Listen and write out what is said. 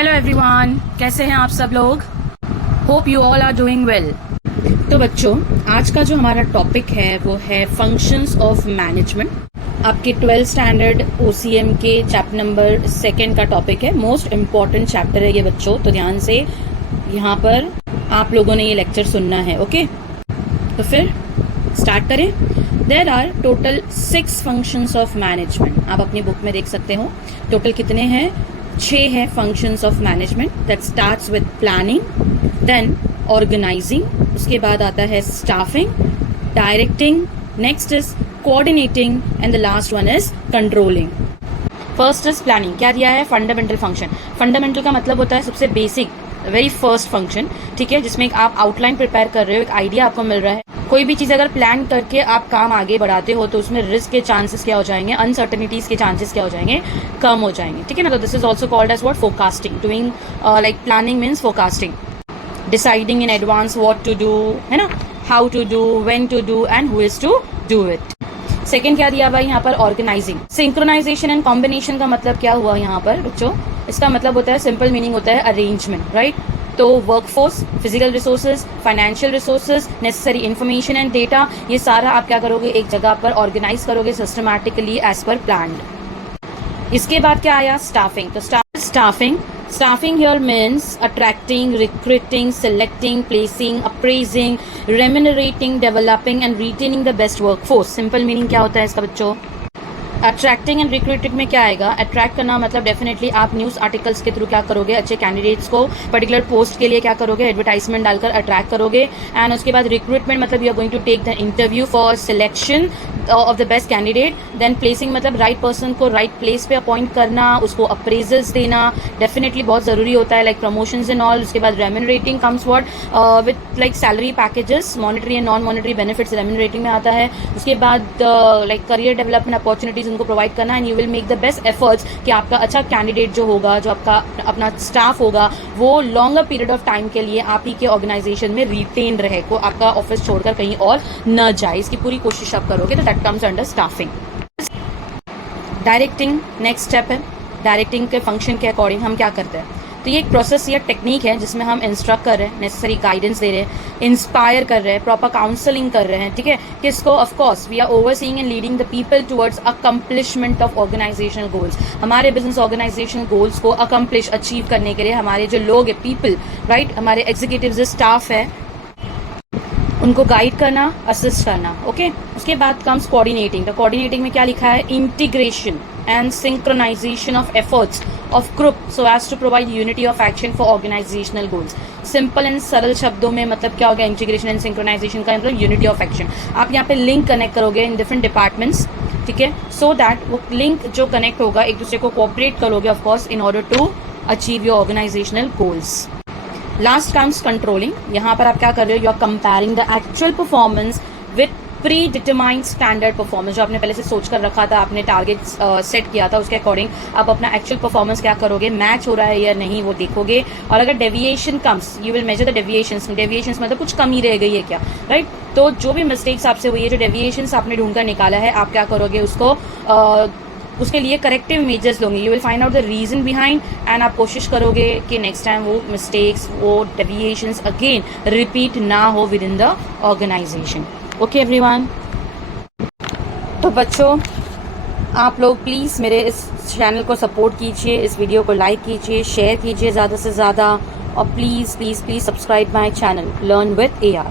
Hello everyone, कैसे हैं आप सब लोग। Hope you all are doing well. तो बच्चों, आज का जो हमारा टॉपिक है वो है फंक्शंस ऑफ मैनेजमेंट। आपके 12th स्टैंडर्ड OCM के चैप्टर नंबर 2 का टॉपिक है। मोस्ट इम्पॉर्टेंट चैप्टर है ये बच्चों, तो ध्यान से यहाँ पर आप लोगों ने ये लेक्चर सुनना है। ओके, तो फिर स्टार्ट करें। There are total 6 functions of management. आप अपनी बुक में देख सकते हो टोटल कितने हैं। 6 है functions of management. That starts with planning, then organising, उसके बाद आता है staffing, directing, next is coordinating and the last one is controlling. First is planning. क्या दिया है? Fundamental function. फंडामेंटल का मतलब होता है सबसे बेसिक, वेरी फर्स्ट फंक्शन, ठीक है, जिसमें आप आउटलाइन प्रिपेयर कर रहे हो, एक आइडिया आपको मिल रहा है। कोई भी चीज अगर प्लान करके आप काम आगे बढ़ाते हो तो उसमें रिस्क के चांसेस क्या हो जाएंगे, अनसर्टेनिटीज के चांसेस क्या हो जाएंगे, कम हो जाएंगे, ठीक है ना। तो this is also called as what, forecasting. Doing like planning means forecasting, deciding in advance what to do, है ना, how to do, when to do and who is to do it. Second क्या दिया हुआ है यहाँ पर? Organising. Synchronisation and combination का मतलब क्या हुआ यहाँ पर बच्चों? इसका मतलब होता है, सिंपल मीनिंग होता है अरेंजमेंट, राइट। तो workforce, physical resources, financial resources, necessary information and data, ये सारा आप क्या करोगे, एक जगह पर ऑर्गेनाइज करोगे सिस्टमैटिकली एज पर प्लान्ड। इसके बाद क्या आया? स्टाफिंग। तो staffing here means attracting, recruiting, selecting, placing, appraising, remunerating, developing and retaining the best workforce. Simple meaning क्या होता है इसका बच्चों? अट्रैक्टिंग एंड रिक्रूटिंग में क्या आएगा? अट्रैक्ट करना मतलब डेफिनेटली आप न्यूज आर्टिकल्स के थ्रू क्या करोगे, अच्छे कैंडिडेट्स को पर्टिकुलर पोस्ट के लिए क्या करोगे, एडवर्टाइजमेंट डालकर अट्रैक्ट करोगे। एंड उसके बाद रिक्रूटमेंट मतलब you are going to take the interview for selection of the best candidate. Then placing मतलब राइट पर्सन को राइट प्लेस पे अपॉइंट करना, उसको अप्रेजल्स देना, डेफिनेटली बहुत जरूरी होता है, लाइक प्रमोशंस एंड ऑल। उसके बाद remunerating comes what with like salary packages, monetary and non monetary benefits remunerating में आता है। उसके बाद लाइक करियर डेवलपमेंट अपॉर्चुनिटीज उनको प्रोवाइड करना, and you will make the best efforts कि आपका अच्छा कैंडिडेट जो होगा, जो आपका अपना स्टाफ होगा, वो लॉन्गर पीरियड ऑफ टाइम के लिए आप ही के ऑर्गेनाइजेशन में रिटेन रहे, को आपका ऑफिस छोड़कर कहीं और न जाए, इसकी पूरी कोशिश आप करोगे। तो that comes under staffing. Directing next step है। डायरेक्टिंग के फंक्शन के अकॉर्डिंग हम क्या करते हैं? तो ये एक प्रोसेस या टेक्निक है जिसमें हम इंस्ट्रक्ट कर रहे हैं, नेसेसरी गाइडेंस दे रहे हैं, इंस्पायर कर रहे हैं, प्रॉपर काउंसलिंग कर रहे हैं, ठीक है। किसको? Of course we are overseeing and leading the people towards accomplishment of organisational goals. हमारे बिजनेस ऑर्गेनाइजेशनल गोल्स को अकम्प्लिश अचीव करने के लिए हमारे जो लोग है, पीपल, राइट, हमारे एग्जीक्यूटिव स्टाफ है, उनको गाइड करना, असिस्ट करना। ओके, उसके बाद कम्स कोऑर्डिनेटिंग। तो कोऑर्डिनेटिंग में क्या लिखा है? Integration and synchronisation of efforts of group so as to provide unity of action for organisational goals. Simple and सरल शब्दों में मतलब क्या हो गया? इंटीग्रेशन एंड सिंक्रोनाइजेशन का मतलब यूनिटी ऑफ एक्शन। आप यहाँ पे लिंक कनेक्ट करोगे इन डिफरेंट डिपार्टमेंट्स, ठीक है, सो दैट वो लिंक जो कनेक्ट होगा एक दूसरे को कोऑपरेट करोगे of course in order to achieve your organisational goals. Last comes controlling. यहाँ पर आप क्या कर रहे हो? You are comparing the actual performance with predetermined standard performance. जो आपने पहले से सोच कर रखा था, आपने टारगेट सेट किया था, उसके अकॉर्डिंग आप अपना एक्चुअल परफॉर्मेंस क्या करोगे, मैच हो रहा है या नहीं वो देखोगे। और अगर deviation comes, you will measure the deviations. Deviations मतलब कुछ कमी रह गई है क्या, राइट। तो जो भी मिस्टेक्स आपसे हुई है, जो डेविएशंस आपने ढूंढ कर निकाला है, आप क्या करोगे उसको उसके लिए करेक्टिव मेजर्स लोगे। You will find out the reason behind and आप कोशिश करोगे कि नेक्स्ट टाइम वो मिस्टेक्स, वो डेविएशंस अगेन रिपीट ना हो within the organisation. Okay everyone, तो बच्चों आप लोग प्लीज़ मेरे इस चैनल को सपोर्ट कीजिए, इस वीडियो को लाइक कीजिए, शेयर कीजिए ज़्यादा से ज़्यादा, और please please please subscribe my channel learn with AR।